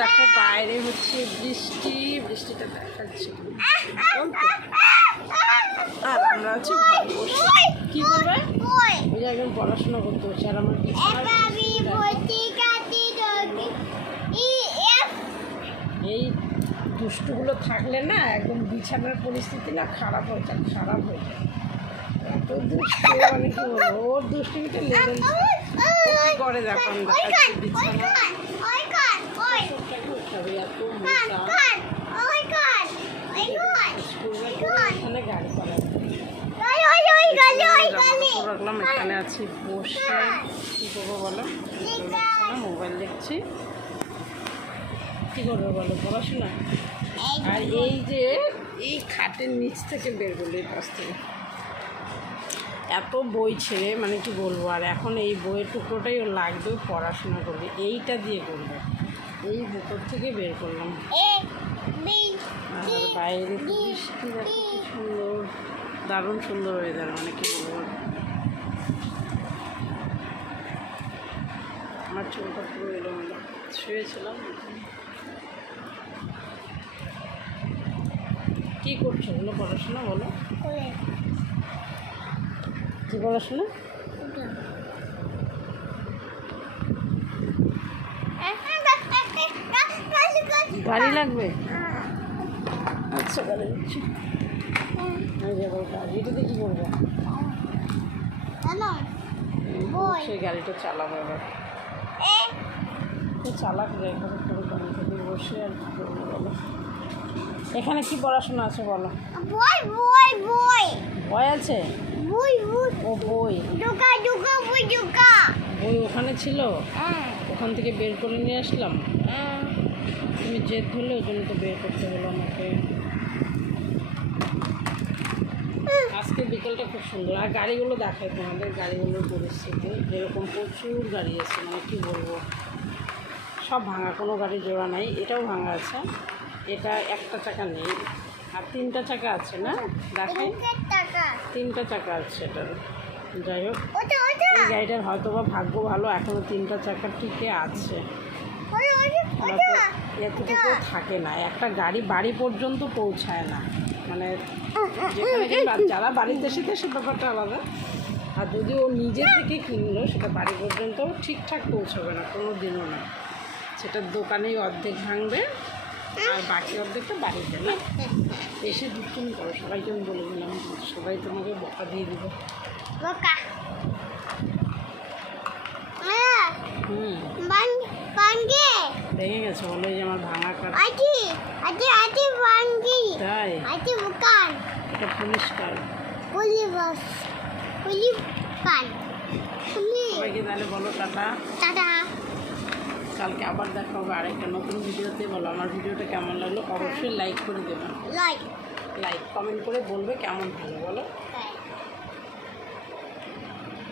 দেখো বাইরে হচ্ছে বৃষ্টি বৃষ্টিটা দেখাচ্ছে। আর আমরা হচ্ছে ঘরে বসে কি করবে ওই একদম পড়াশোনা করতে হচ্ছে আর আমার এই দুষ্টুগুলো থাকলে না একদম বিছানার পরিস্থিতি না খারাপ হয়ে যায় খারাপ হয়ে যায়। এত দুষ্টু মানে কি বলব? ওর দুষ্টুমিটা লেভেল করে দেখো? আমি দেখাচ্ছি বিছানা। রাখলাম এখানে আছি বসে কী করব বলো? মোবাইল দেখছি কী করব বলো পড়াশোনা আর এই যে এই খাটের নিচ থেকে বের করল এই পাশ থেকে এত বই ছেড়ে মানে কি বলব আর এখন এই বইয়ের টুকরোটাই ওর লাগবে পড়াশোনা করবে এইটা দিয়ে করবে এই ভেতর থেকে বের করলাম। আর বাইরে বৃষ্টি দেখো কি সুন্দর। দারুণ সুন্দর ওয়েদার মানে কি বলব? আমার চুলটা পুরো এলোমেলো। শুয়েছিলাম। কী করছ? বলো পড়াশোনা বলো। কী পড়াশোনা? গাড়ি লাগবে? আচ্ছা গাড়ি দিচ্ছি। কী করব। সেই গাড়িটা চালাবো এবার। তো চালাক গাড়ি থেকে বসে আর কী করব বলো? এখানে কি পড়াশোনা আছে বলো? বই বই বই। বই আছে? বই বই। ও বই। দুকা দুকা বই দুকা বই ওখানে ছিল? ওখান থেকে বের করে নিয়ে আসলাম? তুমি জেদ ধরলে ওই জন্য তো বের করতে হলো আমাকে। আজকে বিকেলটা খুব সুন্দর। আর গাড়িগুলো দেখাই তোমাদের গাড়িগুলোর পরিস্থিতি। এরকম প্রচুর গাড়ি আছে মানে কী বলব? সব ভাঙা কোনো গাড়ি জোড়া নাই এটাও ভাঙা আছে। এটা একটা চাকা নেই। আর তিনটা চাকা আছে না? দেখাই। তিনটা চাকা আছে এটার। যাই হোক এই গাড়িটার হয়তো বা ভাগ্য ভালো এখনও তিনটা চাকা টিকে আছে। এতটুকু থাকে না। একটা গাড়ি বাড়ি পর্যন্ত পৌঁছায় না। মানে যেখানে যারা বাড়িতে এসেছে সে ব্যাপারটা আলাদা। আর যদি ও নিজে থেকে কিনলো সেটা বাড়ি পর্যন্ত ঠিকঠাক পৌঁছবে না কোনো দিনও না। সেটা দোকানেই অর্ধেক ভাঙবে আর বাকি অর্ধেকটা বাড়িতে। না এসে দুষ্টুমি করো সবাইকে আমি বলে দিলাম সবাই তোমাকে বকা দিয়ে দেবো। হুম। বানগে দেখে গেছো বলো যে আমার ভাঙা কাঠ। আটি আটি আটি বানগি তাই? আটি বুকান এটা পুলিশ কার্ড পুলি বাস পুলি পান পুলি। সবাইকে তাহলে বলো টাটা। টাটা। কালকে আবার দেখা হবে আরেকটা নতুন ভিডিওতে। বলো আমার ভিডিওটা কেমন লাগল? অবশ্যই লাইক করে দেবেন লাইক লাইক কমেন্ট করে বলবে কেমন ভালো বলো। হ্যাঁ